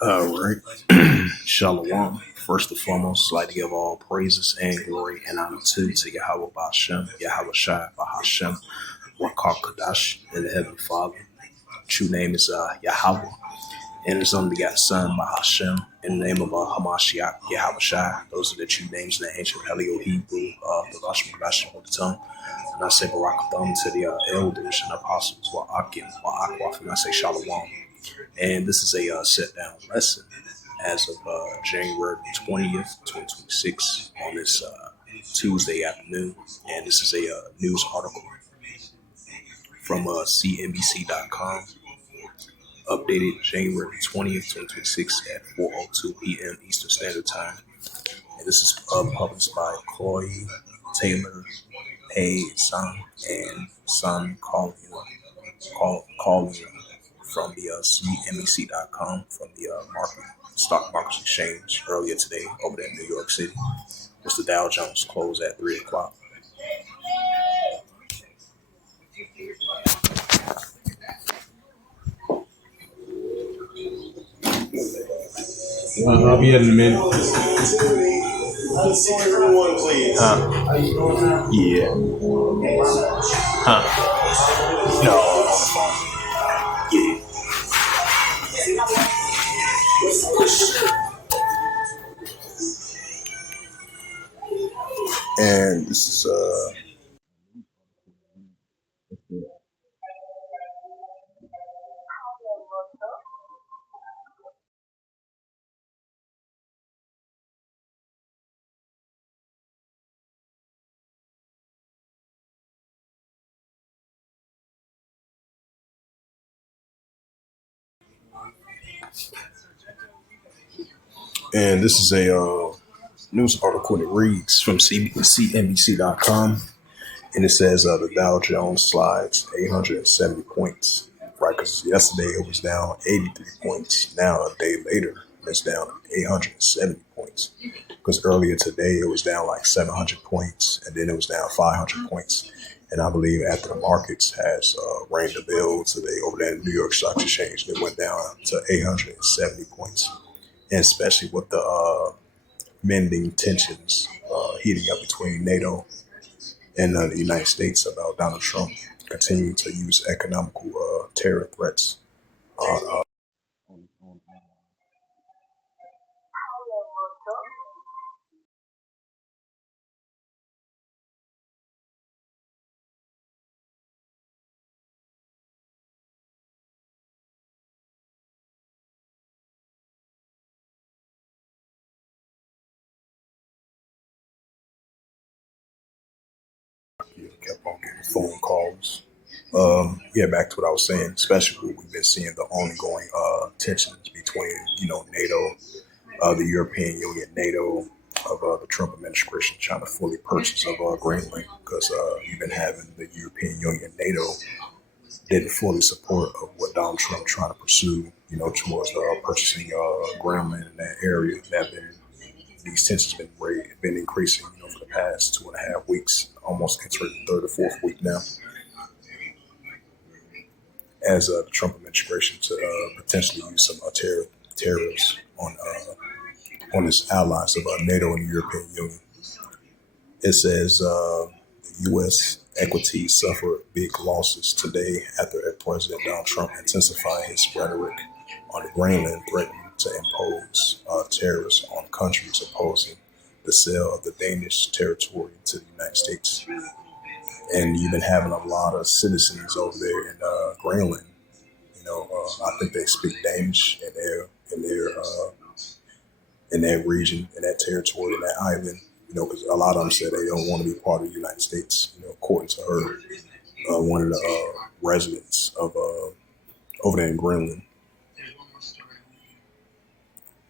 All right. Shalom. First and foremost, I'd like to give all praises and glory and honor to Yahweh Bashem, Yahweh Shai Bahashem, Wakar Kadash, and the Heavenly Father. True name is Yahweh, and his only begotten Son, Bahashem, in the name of Hamashiach, Yahweh Shai. Those are the true names in the ancient Paleo Hebrew, the Lashon Kadash of the tongue. And I say Barakatham to the elders and apostles, Wa'akim, Wa'akwaf, and I say Shalom. And this is a sit down lesson as of January 20th, 2026, on this Tuesday afternoon. And this is a news article from CNBC.com, updated January 20th, 2026 at 4:02 p.m. Eastern Standard Time. And this is published by Chloe Taylor Pay Son and Son Collier from the CNBC.com from the stock market exchange earlier today over there in New York City, which the Dow Jones closed at 3 o'clock. I'll be at in a minute. Yeah. No. Yeah. And this is a news article that reads from CNBC.com, and it says the Dow Jones slides 870 points, right? Because yesterday it was down 83 points. Now a day later, it's down 870 points. Because earlier today it was down like 700 points, and then it was down 500 points. And I believe after the markets has rang the bell today over there in New York Stock Exchange, it went down to 870 points. And especially with the mending tensions heating up between NATO and the United States about Donald Trump continuing to use economical terror threats. Kept on getting phone calls. Back to what I was saying, especially we've been seeing the ongoing tensions between, NATO, the European Union, NATO, of the Trump administration trying to fully purchase of Greenland, because you've been having the European Union, NATO didn't fully support of what Donald Trump trying to pursue, towards purchasing Greenland in that area. These tensions been increasing, for the past 2.5 weeks, almost entering the third or fourth week now, as the Trump administration to potentially use some tariffs on its allies of NATO and the European Union. It says the U.S. equities suffered big losses today after President Donald Trump intensified his rhetoric on Greenland, threatening to impose tariffs on countries opposing the sale of the Danish territory to the United States. And you've been having a lot of citizens over there in Greenland. I think they speak Danish in their region, in that territory, in that island. Because a lot of them said they don't want to be part of the United States. According to her, one of the residents of over there in Greenland.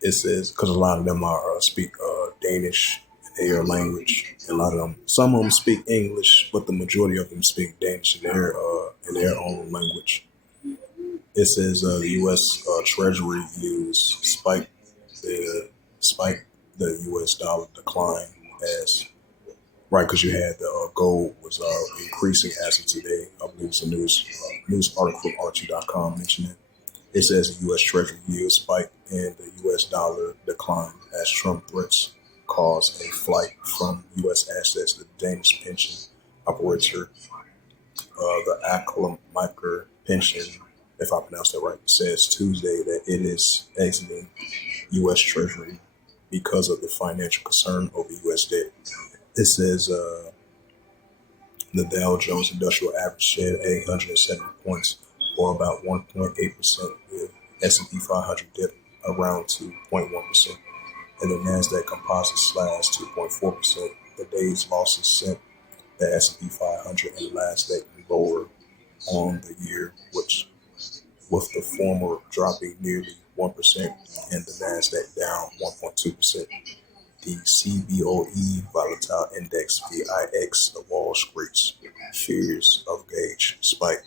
It says because a lot of them are speak Danish, their language, and a lot of them, some of them speak English, but the majority of them speak Danish in their own language. It says the U.S. Treasury yields spike the U.S. dollar decline as right, because you had the gold was increasing as of today. I believe it's a news article from RT.com mentioning it. It says the U.S. Treasury yield spiked and the U.S. dollar declined as Trump threats caused a flight from U.S. assets. The Danish pension operator, the Aklamaker pension, if I pronounced that right, says Tuesday that it is exiting U.S. Treasury because of the financial concern over U.S. debt. It says the Dow Jones Industrial Average shed 870 points, or about 1.8%, with S&P 500 dipped around 2.1%, and the Nasdaq Composite slashed 2.4%. The day's losses sent the S&P 500 and Nasdaq lower on the year, which with the former dropping nearly 1% and the Nasdaq down 1.2%. The CBOE Volatile Index (VIX), the Wall Street's fears of gauge, spiked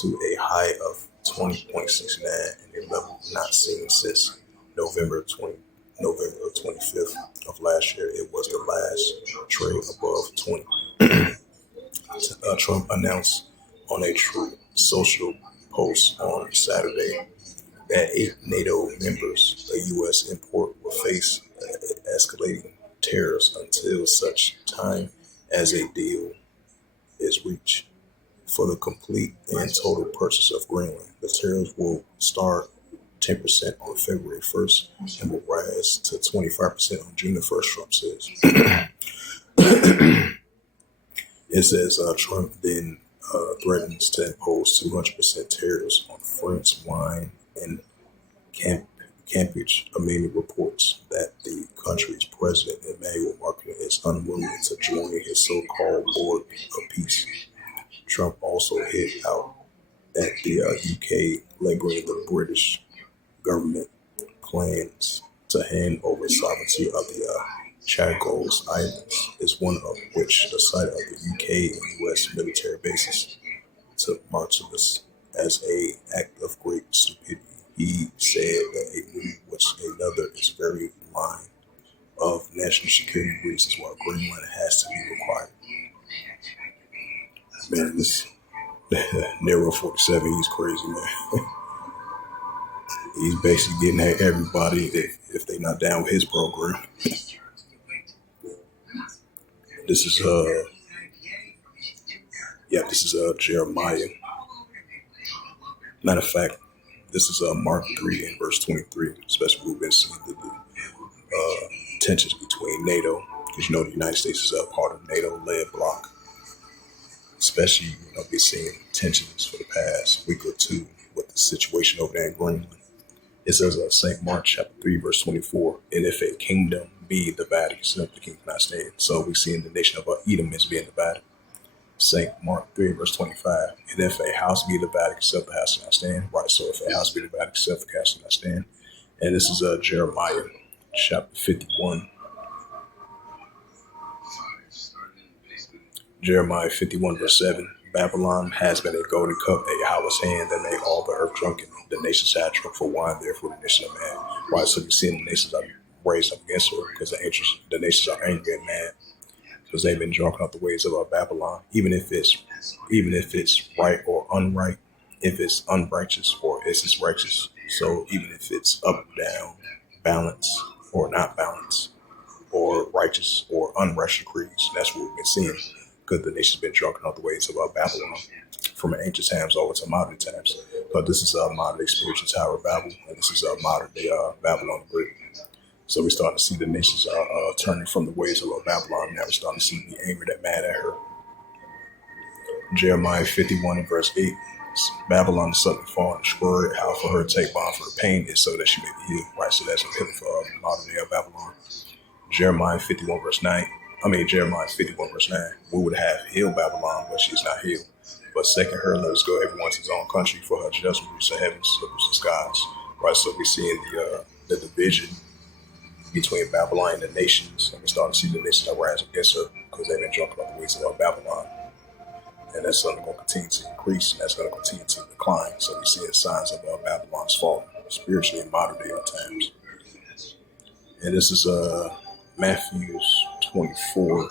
to a high of 20.69, and a level not seen since November 25th of last year. It was the last trade above 20. Trump announced on a Truth Social post on Saturday that 8 NATO members, a U.S. import, will face escalating tariffs until such time as a deal is reached for the complete and total purchase of Greenland. The tariffs will start 10% on February 1st and will rise to 25% on June the 1st, Trump says. It says Trump then threatens to impose 200% tariffs on French wine and campage amid reports that the country's president, Emmanuel Macron, is unwilling to join his so-called Lord of Peace. Trump also hit out at the UK, labeling the British government plans to hand over sovereignty of the Chagos Islands, is one of which the site of the UK and US military bases, to Marcellus as a act of great stupidity. He said that a move which another is very in line of national security reasons why Greenland has to be required. Man, this Nero 47, he's crazy, man. He's basically getting at everybody if they not down with his program. This is Jeremiah. Matter of fact, this is Mark 3 and verse 23. Especially we've been seeing the tensions between NATO, because the United States is a part of NATO-led bloc. Especially, we've seeing tensions for the past week or two with the situation over there in Greenland. It says St. Mark chapter 3 verse 24, and if a kingdom be divided, the king cannot stand. So we're seeing the nation of Edom is being divided. St. Mark 3 verse 25, and if a house be divided, except the house cannot stand. Right, so if a house be divided, except the house cannot stand. And this is Jeremiah chapter 51. Jeremiah 51 verse 7. Babylon has been a golden cup, a Yahweh's hand that made all the earth drunken. The nations had drunk for wine, therefore the nations are mad. Why? So you're seeing the nations are raised up against her, because the nations are angry and mad, because they've been drunk off the ways of Babylon. Even if it's right or unright, if it's unrighteous or if it's righteous. So even if it's up, down, balance or not balance, or righteous or unrighteous decrees, that's what we've been seeing. Because the nation's been drunken off the ways of Babylon, from ancient times over to modern times. But this is a modern day spiritual Tower of Babel, and this is a modern day Babylon the Great. So we're starting to see the nations are turning from the ways of Babylon. Now we're starting to see the angry that mad at her. Jeremiah 51 and verse 8. Babylon is suddenly fallen and destroyed. How for her to take bond for her pain is so that she may be healed. Right, so that's a healing for modern day Babylon. Jeremiah 51 verse 9. Jeremiah 51 verse 9. We would have healed Babylon, but she's not healed. But second her, let us go everyone to his own country, for her judgment reach the heavens, slippery the skies. Right, so we're seeing the division between Babylon and the nations, and we're starting to see the nations that rise against her because they've been drunk on the ways of Babylon. And that's something going to continue to increase, and that's going to continue to decline. So we're seeing signs of Babylon's fall, spiritually in modern day times. And this is Matthew 24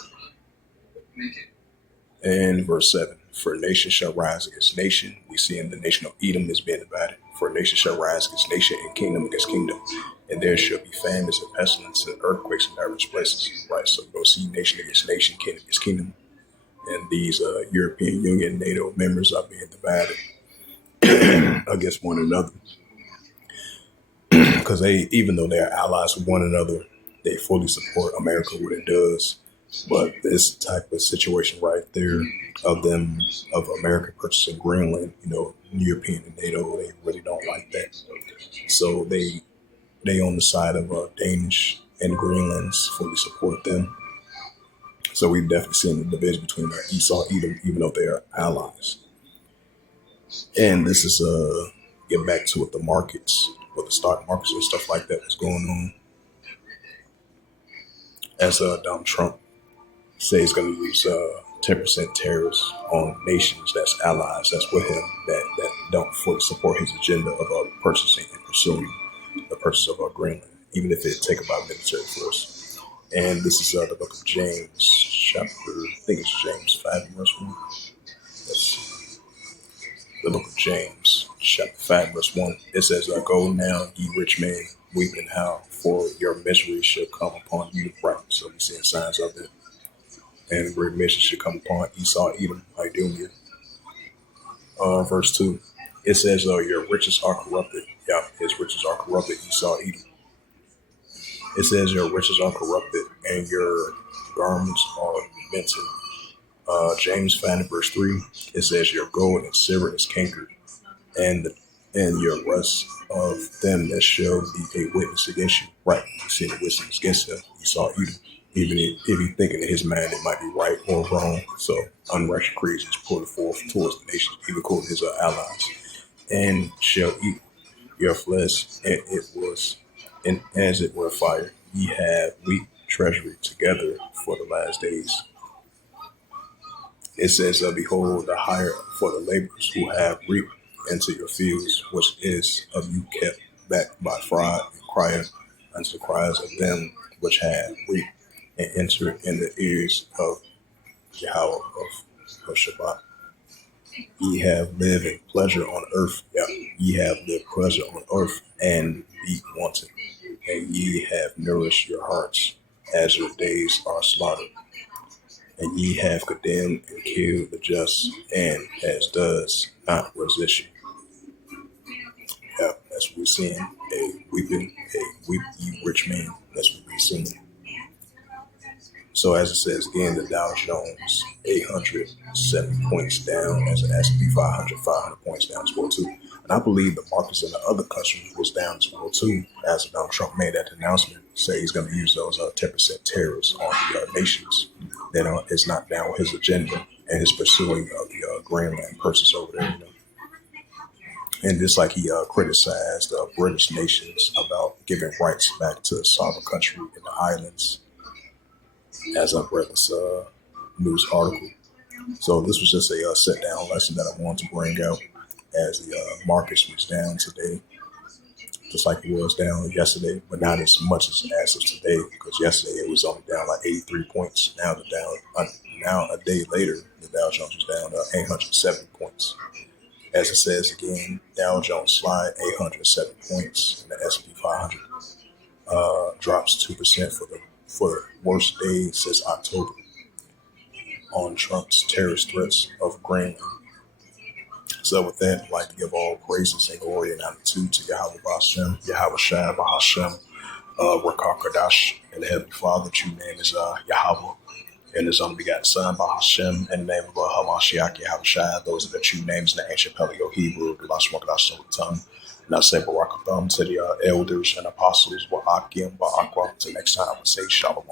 And verse 7, for nation shall rise against nation. We see in the nation of Edom is being divided. For nation shall rise against nation and kingdom against kingdom. And there shall be famines and pestilence and earthquakes in diverse places. Right, so you'll see nation against nation, kingdom against kingdom. And these European Union NATO members are being divided against one another because they, even though they're allies with one another, they fully support America what it does. But this type of situation right there of them of America purchasing Greenland, European and NATO, they really don't like that. So they on the side of Danish and Greenland's fully support them. So we've definitely seen the division between Esau and Edom, even though they are allies. And this is get back to what the markets, what the stock markets and stuff like that was going on. As Donald Trump says he's going to use 10% tariffs on nations that's allies, that's with him, that don't fully support his agenda of purchasing and pursuing the purchase of Greenland, even if it take about military force. And this is the book of James, chapter, I think it's James 5 verse 1. That's the book of James, chapter 5 verse 1. It says, go now, ye rich men, weep and howl, for your misery shall come upon you. Right, so we're seeing signs of it. And great misery should come upon Esau, Edom, Idumea. Verse 2, it says, your riches are corrupted. Yeah, his riches are corrupted, Esau, Edom. It says, your riches are corrupted, and your garments are minted. James 5 verse 3, it says, your gold and silver is cankered, and your rest of them that shall be a witness against you. Right, you see the witness against him, Esau, Edom. Even if he thinking in his mind it might be right or wrong. So unrighteous creatures pulled forth towards the nations, even quoting his allies, and shall eat your flesh, and it was, and as it were fire. Ye have wheat treasury together for the last days. It says, behold, the hire for the laborers who have reaped into your fields, which is of you kept back by fraud, and crieth unto the cries of them which have reaped, and enter in the ears of Yahweh of Shabbat. Ye have lived in pleasure on earth. Yeah, ye have lived pleasure on earth and be wanted. And ye have nourished your hearts as your days are slaughtered. And ye have condemned and killed the just, and as does not resist you. Yeah, that's what we're seeing. A weep ye rich man. That's what we're seeing. So as it says again, the Dow Jones 807 points down, as an S&P 500 points down as well too. And I believe the markets in the other countries was down as well too, as Donald Trump made that announcement, say he's going to use those 10% tariffs on the nations that is not down with his agenda and his pursuing of the Greenland purchase over there. And just like he criticized British nations about giving rights back to a sovereign country in the islands, as I've read this news article. So this was just a sit down lesson that I wanted to bring out as the markets was down today, just like it was down yesterday, but not as much as of today, because yesterday it was only down like 83 points. Now now a day later, the Dow Jones was down 807 points. As it says again, Dow Jones slide 807 points, and the S&P 500 drops 2% for the worst day since October on Trump's terrorist threats of Greenland. So with that, I'd like to give all praises and glory and attitude to Yahweh Bashem, Yahweh Shai Bahashem, Rakar Kadash, and the Heavenly Father. True name is Yahweh, and his only begotten Son, Bahashem, and the name of Hamashiach, Yahweh Shai. Those are the true names in the ancient Paleo Hebrew, the last one Kadash on the tongue. And I say Barakatham to the elders and apostles, Ba'akim, Ba'akwa. Until next time, I would say Shalom.